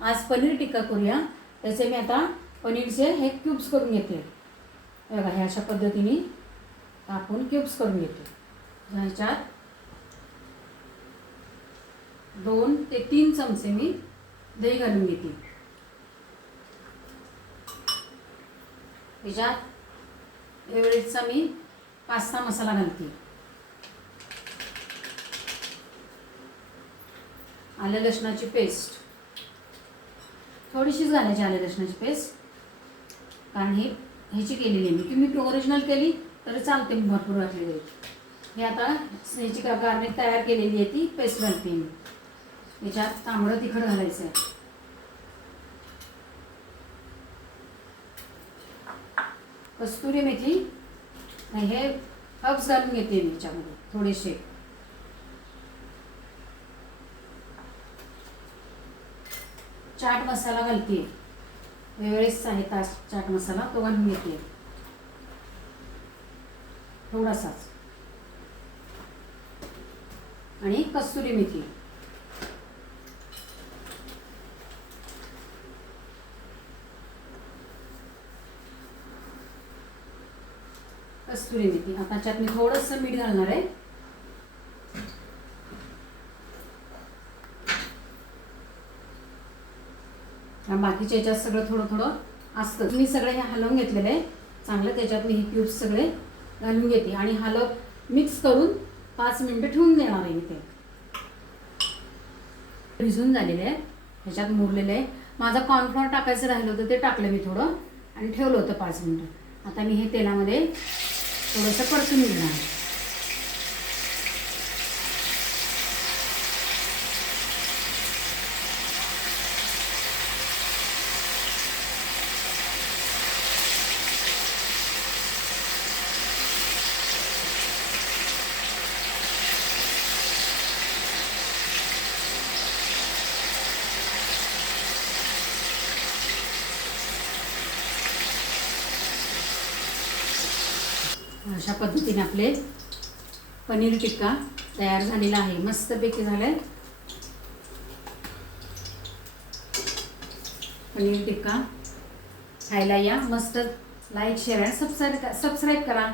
आज पनीर टिक्का करूया। त्याचे मी आता पनीरचे हे क्यूब्स करून घेते। बघा ह्या अशा पद्धतीने आपण क्यूब्स करून घेतो। ह्याच्यात 2 ते 3 चमचे मी दही घालून घेते। ह्याच्यात एव्हरेस्टचा मी पास्ता मसाला घालते। आलं लसणाची पेस्ट थोडीशीच घालायची, आलं लसणाची पेस्ट, कारण ह्याची केलेली आहे मी। तुम्ही ओरिजिनल केली तरी चालते, भरपूर घातली तरी। हे आता ह्याची गार्निश तयार केलेली आहे ती पेस्ट घालते मी। ह्याच्यात तांबडं तिखट घालायचं आहे, कस्तुरी मेथी, हे हर्ब्स घालून घेते मी ह्याच्यामध्ये थोडेसे। चाट मसाला घालते, एव्हरेस्टचा आहे चाट मसाला, तो घालून घेते थोडासाच, आणि कस्तुरी मेथी। कस्तुरी मेथी आता त्यात मी थोडंसं मीठ घालणार आहे। बाकीच्या याच्यात सगळं थोडं थोडं असतं। मी सगळे हे हलवून घेतलेलं आहे चांगलं। त्याच्यात मी हे क्यूब्स सगळे घालून घेते आणि मिक्स करून 5 मिनिटं ठेवून देणार आहे मी। ते भिजून झालेले आहे, ह्याच्यात मुरलेलं आहे। माझं कॉर्नफ्लॉवर टाकायचं राहिलं होतं ते टाकलं मी थोडं आणि ठेवलं होतं 5 मिनिटं। आता मी हे तेलामध्ये थोडंसं परतून घेणार। अशा पद्धतीने आपले पनीर टिक्का तयार झालेला आहे, मस्तपैकी झालंय पनीर टिक्का। खायला या, मस्त। लाईक शेअर आणि सबस्क्राईब करा।